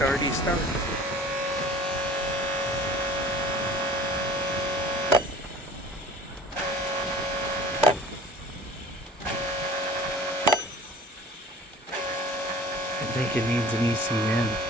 Starty start. I think it needs an ECM.